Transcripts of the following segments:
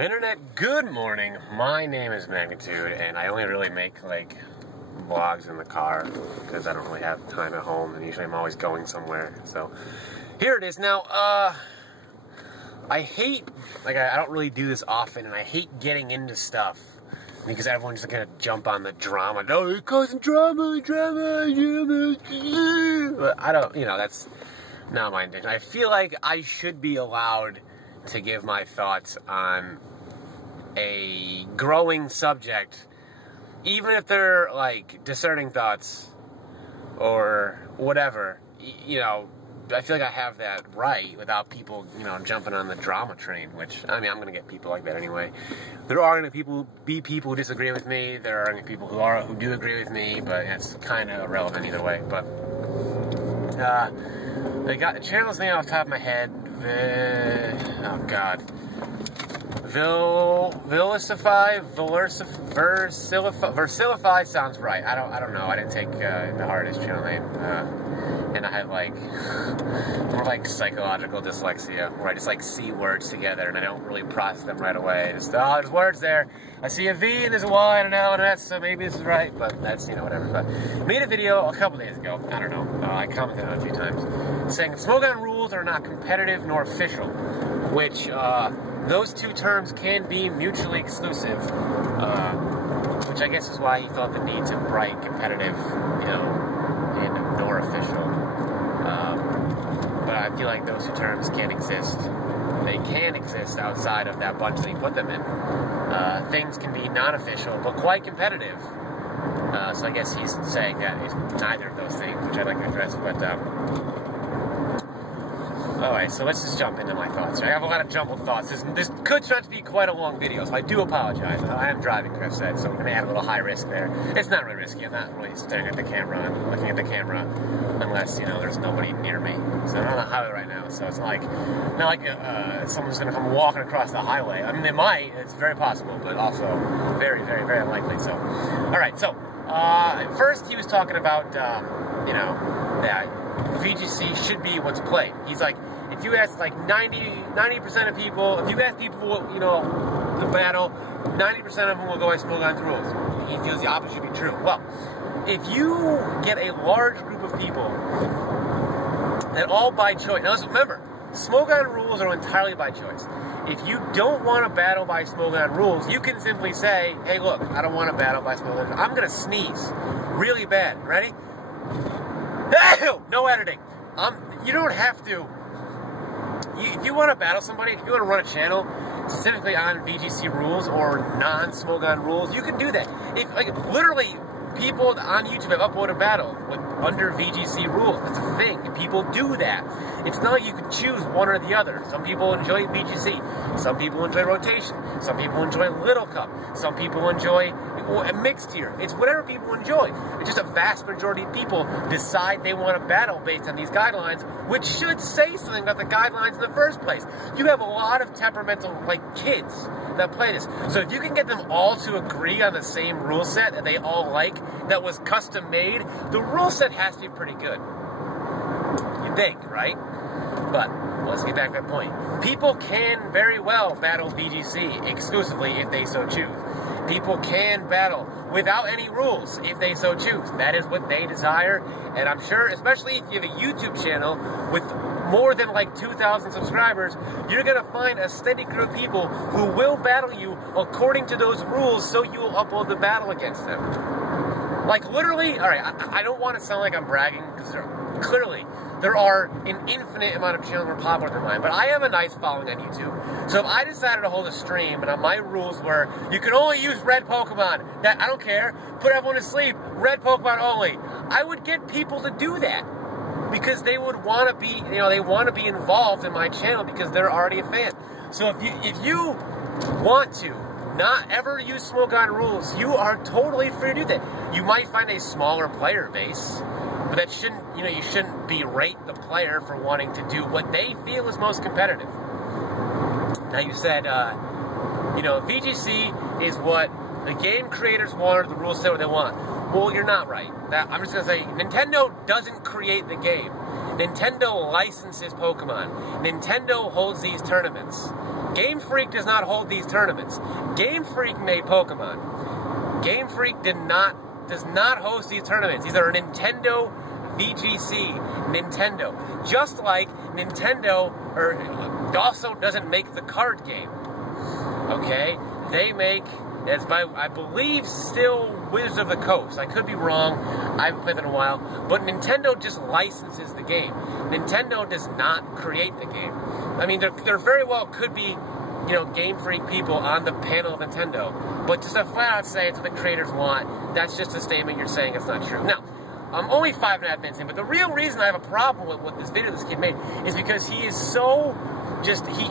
Internet, good morning. My name is Magnitude, and I only really make, like, vlogs in the car, because I don't really have time at home, and usually I'm always going somewhere, so here it is. Now, I hate, like, I don't really do this often, and I hate getting into stuff, because everyone's just gonna jump on the drama. No, you're causing drama. But I don't, that's not my intention. I feel like I should be allowed to give my thoughts on a growing subject, even if they're like discerning thoughts or whatever. I feel like I have that right without people, jumping on the drama train, which, I mean, I'm going to get people like that anyway. There are going to be people who disagree with me. There are going to be people who do agree with me, but it's kind of irrelevant either way. But they got the channel's name off the top of my head. Oh God, Versilify sounds right. I don't know. I didn't take the hardest channel name, and I have like more like psychological dyslexia, where I just like see words together and I don't really process them right away. Just there's words there. I see a V and there's a Y and an L and an S, so maybe this is right, but that's whatever. But made a video a couple days ago. I don't know. I commented on it a few times, saying Smogon rules are not competitive nor official, which those two terms can be mutually exclusive, which I guess is why he felt the need to write competitive, and nor official. But I feel like those two terms can't exist. They can exist outside of that bunch that you put them in. Things can be non-official, but quite competitive. So I guess he's saying that it's neither of those things, which I'd like to address, but alright, so let's just jump into my thoughts. I have a lot of jumbled thoughts. This could start to be quite a long video, so I do apologize. I am driving, like I've said, so we're going to add a little high risk there. It's not really risky. I'm not really staring at the camera and looking at the camera unless, there's nobody near me. So I'm on the highway right now, so it's not like someone's going to come walking across the highway. I mean, they might. It's very possible, but also very, very, very unlikely. So, alright, so first he was talking about, that VGC should be what's played. He's like, if you ask like 90% of people, if you ask people, the battle, 90% of them will go by Smogon's rules. He feels the opposite should be true. Well, if you get a large group of people that all by choice, now remember, Smogon rules are entirely by choice. If you don't want to battle by Smogon rules, you can simply say, hey look, I don't want to battle by Smogon. I'm going to sneeze really bad. Ready? No editing. You don't have to. If you want to battle somebody, if you want to run a channel specifically on VGC rules or non-Smogon rules, you can do that. Literally, people on YouTube have uploaded battle under VGC rules. That's a thing. People do that. It's not like you can choose one or the other. Some people enjoy VGC. Some people enjoy rotation. Some people enjoy Little Cup. Some people enjoy a mixed tier. It's whatever people enjoy. It's just a vast majority of people decide they want to battle based on these guidelines, which should say something about the guidelines in the first place. You have a lot of temperamental, kids that play this. So if you can get them all to agree on the same rule set that they all like, that was custom made, the rule set has to be pretty good. You think, right? But let's get back to that point. People can very well battle VGC exclusively if they so choose. People can battle without any rules if they so choose. That is what they desire, and I'm sure, especially if you have a YouTube channel with more than 2,000 subscribers, you're going to find a steady group of people who will battle you according to those rules, so you will upload the battle against them. Literally, alright, I don't want to sound like I'm bragging, because clearly, there are an infinite amount of channels more popular than mine, but I have a nice following on YouTube. So if I decided to hold a stream, and my rules were, you can only use red Pokemon, I don't care, put everyone to sleep, red Pokemon only, I would get people to do that. Because they would want to be, they want to be involved in my channel because they're already a fan. So if you want to not ever use Smogon rules, you are totally free to do that. You might find a smaller player base, but that shouldn't, you shouldn't berate the player for wanting to do what they feel is most competitive. Now you said, VGC is what the game creators want, or the rules set what they want. Well, you're not right. I'm just going to say, Nintendo doesn't create the game. Nintendo licenses Pokemon. Nintendo holds these tournaments. Game Freak does not hold these tournaments. Game Freak made Pokemon. Game Freak does not host these tournaments. These are Nintendo VGC. Nintendo. Just like Nintendo also doesn't make the card game. Okay? They make, it's by, I believe, still Wizards of the Coast. I could be wrong. I haven't played it in a while. But Nintendo just licenses the game. Nintendo does not create the game. I mean, there very well could be, you know, Game Freak people on the panel of Nintendo. But just to flat out say it's what the creators want, that's just a statement you're saying it's not true. Now, I'm only 5.5 minutes in, but the real reason I have a problem with what this video this kid made is because he is so just, he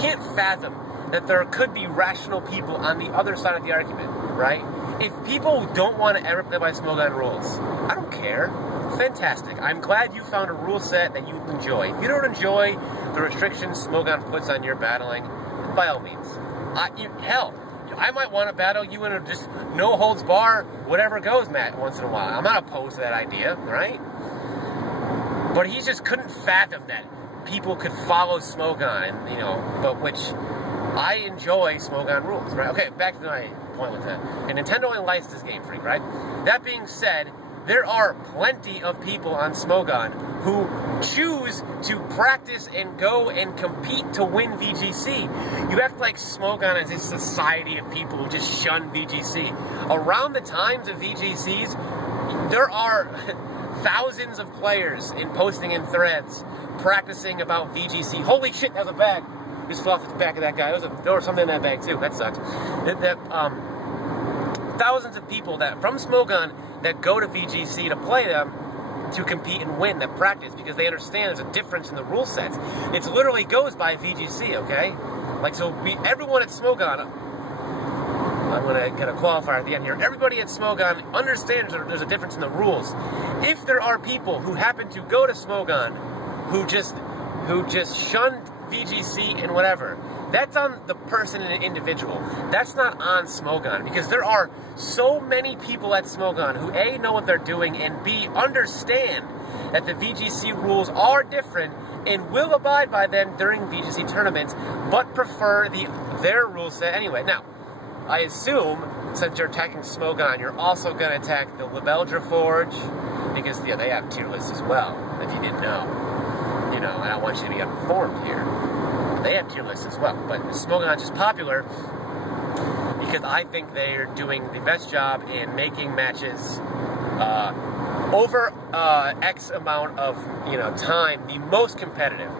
can't fathom that there could be rational people on the other side of the argument, right? If people don't want to ever play by Smogon rules, I don't care. Fantastic. I'm glad you found a rule set that you enjoy. If you don't enjoy the restrictions Smogon puts on your battling, by all means. Hell, I might want to battle you in a just no holds bar, whatever goes match once in a while. I'm not opposed to that idea, right? But he just couldn't fathom that people could follow Smogon, and, you know, but which I enjoy Smogon rules, right? Okay, back to my point with that. And Nintendo only licenses Game Freak, right? That being said, there are plenty of people on Smogon who choose to practice and go and compete to win VGC. You act like Smogon is this society of people who just shun VGC. Around the times of VGCs, there are thousands of players posting in threads practicing about VGC. Holy shit, that was a bag. Just fell off the back of that guy. There was something in that bag too. That sucks. Thousands of people from Smogon that go to VGC to play them, to compete and win, that practice, because they understand there's a difference in the rule sets. It literally goes by VGC, okay? Like, so everyone at Smogon, I'm going to get a qualifier at the end here, everybody at Smogon understands there's a difference in the rules. If there are people who happen to go to Smogon who just shun VGC and whatever, that's on the person and the individual. That's not on Smogon, because there are so many people at Smogon who A, know what they're doing, and B, understand that the VGC rules are different and will abide by them during VGC tournaments, but prefer their rule set anyway. Now, I assume, since you're attacking Smogon, you're also going to attack the Labeldra Forge, because yeah, they have tier lists as well, if you didn't know. You know, and I want you to be uninformed here. They have tier lists as well, but Smogon's just popular because I think they're doing the best job in making matches over X amount of time the most competitive.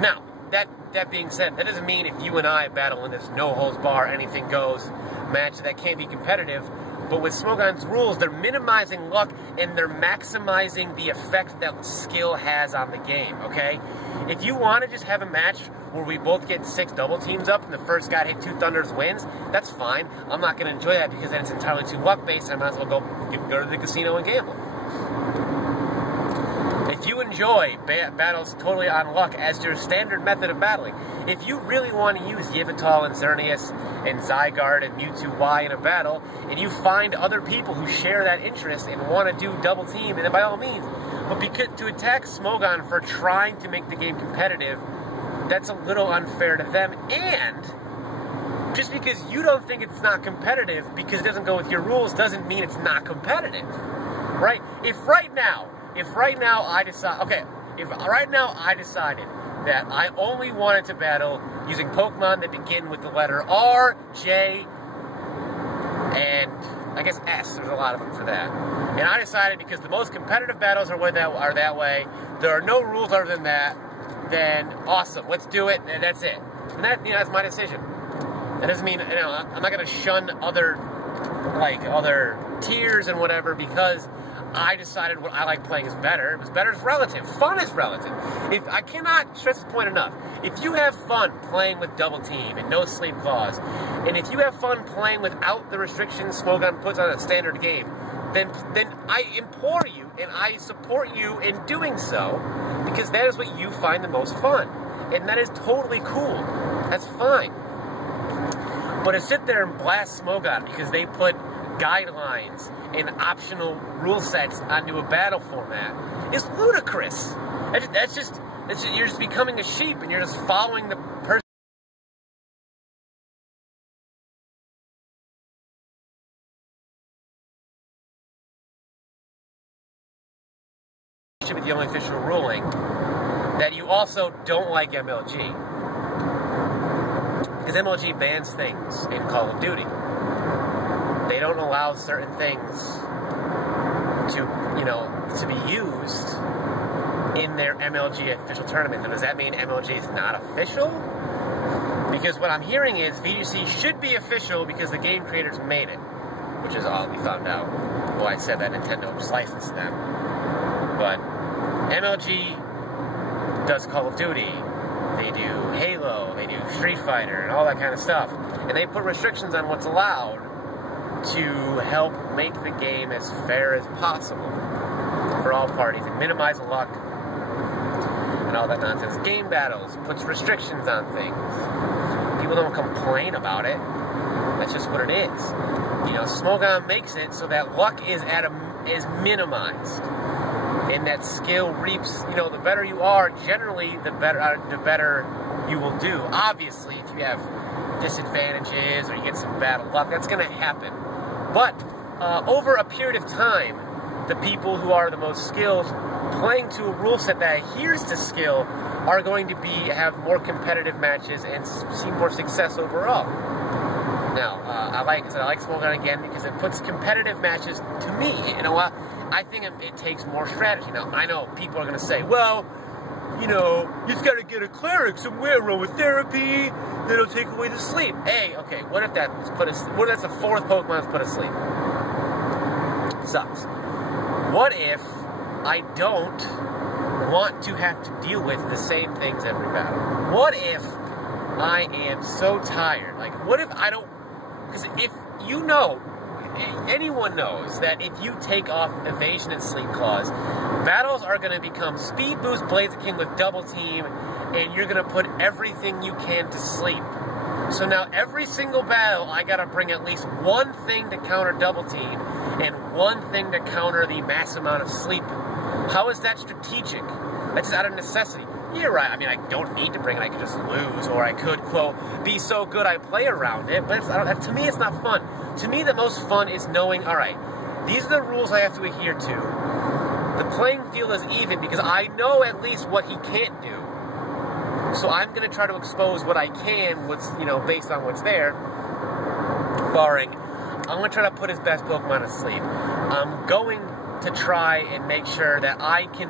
Now, that being said, that doesn't mean if you and I battle in this no holds bar, anything goes match that can't be competitive. But with Smogon's rules, they're minimizing luck and they're maximizing the effect that skill has on the game, okay? If you want to just have a match where we both get 6 double teams up and the first guy to hit 2 thunders wins, that's fine. I'm not going to enjoy that because then it's entirely too luck-based. I might as well go to the casino and gamble. If you enjoy battles totally on luck as your standard method of battling, if you really want to use Yveltal and Xerneas and Zygarde and Mewtwo Y in a battle, and you find other people who share that interest and want to do double team, and then by all means, but to attack Smogon for trying to make the game competitive, that's a little unfair to them, and just because you don't think it's not competitive because it doesn't go with your rules doesn't mean it's not competitive, right? If right now I decided that I only wanted to battle using Pokemon that begin with the letter R, J, and I guess S, there's a lot of them for that. And I decided because the most competitive battles are that way, there are no rules other than that, then awesome, let's do it, and that's it. And that's my decision. That doesn't mean, I'm not going to shun other tiers and whatever because I decided what I like playing is better. Better is relative. Fun is relative. I cannot stress this point enough. If you have fun playing with double team and no sleep clause, and if you have fun playing without the restrictions Smogon puts on a standard game, then I implore you and I support you in doing so because that is what you find the most fun. And that is totally cool. That's fine. But to sit there and blast Smogon because they put guidelines and optional rule sets onto a battle format is ludicrous. you're just becoming a sheep, and you're just following the person. Should be the only official ruling that you also don't like MLG, because MLG bans things in Call of Duty. They don't allow certain things to be used in their MLG official tournament. Now, does that mean MLG is not official? Because what I'm hearing is VGC should be official because the game creators made it, which is all we found out. Well, I said that Nintendo just licensed them. But MLG does Call of Duty, they do Halo, they do Street Fighter, and all that kind of stuff. And they put restrictions on what's allowed to help make the game as fair as possible for all parties and minimize luck and all that nonsense. Game Battles puts restrictions on things. People don't complain about it. That's just what it is. Smogon makes it so that luck is minimized, and that skill reaps. The better you are, generally, the better you will do. Obviously, if you have disadvantages or you get some bad luck, that's going to happen. But over a period of time, the people who are the most skilled, playing to a rule set that adheres to skill, are going to have more competitive matches and see more success overall. Now, I like Smogon again because it puts competitive matches to me. I think it takes more strategy. Now, I know people are going to say, well, you just got to get a cleric somewhere, aromatherapy, that'll take away the sleep. Hey, okay, what if that's the fourth Pokemon that's put asleep? Sucks. What if I don't want to have to deal with the same things every battle? What if I am so tired? Like, what if I don't... Because if anyone knows that if you take off evasion and sleep clause, battles are going to become speed boost Blaziken with double team, and you're going to put everything you can to sleep. So now every single battle, I got to bring at least one thing to counter double team and one thing to counter the mass amount of sleep. How is that strategic? That's just out of necessity. You're right. I mean, I don't need to bring it. I could just lose, or I could, quote, be so good I play around it. But to me, it's not fun. To me, the most fun is knowing, all right, these are the rules I have to adhere to. The playing field is even because I know at least what he can't do. So I'm going to try to expose what I can, based on what's there, barring. I'm going to try to put his best Pokemon to sleep. I'm going to try and make sure that I can,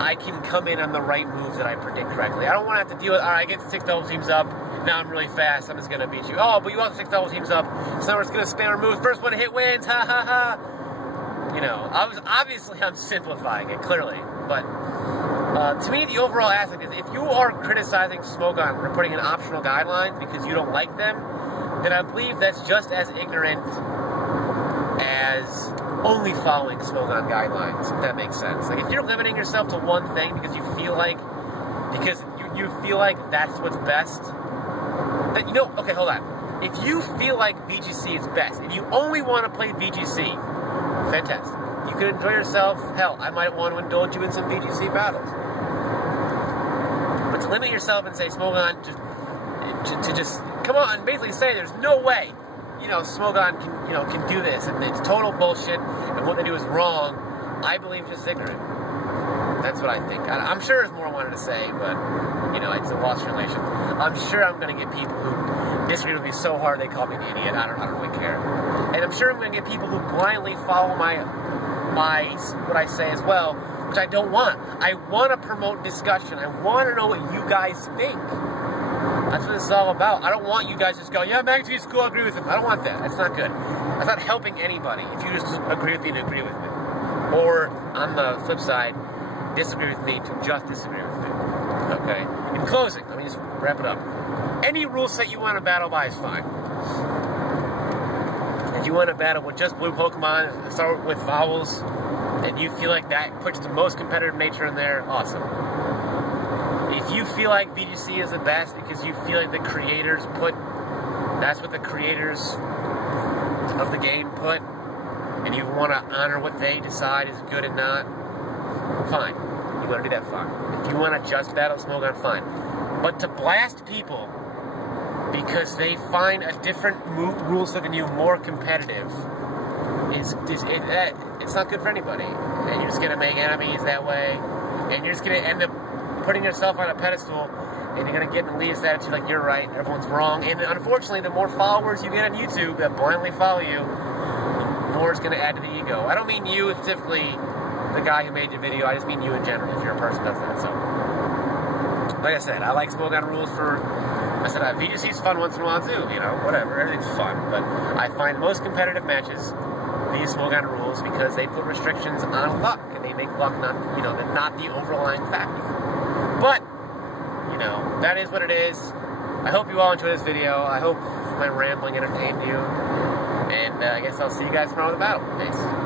I can come in on the right moves that I predict correctly. I don't want to have to deal with, all right, I get 6 double teams up, now I'm really fast, I'm just going to beat you. Oh, but you want 6 double teams up, so we're just going to spam our moves. First one to hit wins, ha ha ha. I'm simplifying it, clearly. But to me, the overall aspect is if you are criticizing Smogon for putting in optional guidelines because you don't like them, then I believe that's just as ignorant as only following Smogon guidelines, if that makes sense. Like, if you're limiting yourself to one thing because you feel like that's what's best, then, okay, hold on. If you feel like VGC is best, and you only want to play VGC, fantastic. You can enjoy yourself. Hell, I might want to indulge you in some VGC battles. But to limit yourself and say Smogon, to just come on and basically say there's no way, Smogon can do this, and it's total bullshit, and what they do is wrong, I believe just ignorant. That's what I think. I'm sure there's more I wanted to say, but, it's a lost relation. I'm sure I'm going to get people who disagree with me so hard they call me an idiot. I don't really care. And I'm sure I'm going to get people who blindly follow what I say as well, which I don't want. I want to promote discussion. I want to know what you guys think. That's what this is all about. I don't want you guys to just go, yeah, Magazine School, I agree with him. I don't want that. That's not good. That's not helping anybody if you just agree with me to agree with me. Or, on the flip side, disagree with me to just disagree with me. Okay? In closing, let me just wrap it up. Any rule set you want to battle by is fine. If you want to battle with just blue Pokemon, start with vowels, and you feel like that puts the most competitive nature in there, awesome. If you feel like VGC is the best because you feel like the creators that's what the creators of the game put, and you want to honor what they decide is good and not, fine. want to do that, fine. If you want to just battle Smogon, fine. But to blast people because they find a different rule set than you more competitive it's not good for anybody. And you're just going to make enemies that way. And you're just going to end up putting yourself on a pedestal, and you're going to get in the least attitude like you're right and everyone's wrong. And unfortunately, the more followers you get on YouTube that blindly follow you, the more it's going to add to the ego. I don't mean you specifically, the guy who made the video. I just mean you in general, if you're a person that does that. So, like I said, I like Smogon rules I said VGC's fun once in a while too, you know, whatever, everything's fun. But I find most competitive matches these Smogon rules because they put restrictions on luck, and they make luck not, you know, not the overlying factor. But, you know, that is what it is. I hope you all enjoyed this video. I hope my rambling entertained you. And I guess I'll see you guys tomorrow with the battle. Peace.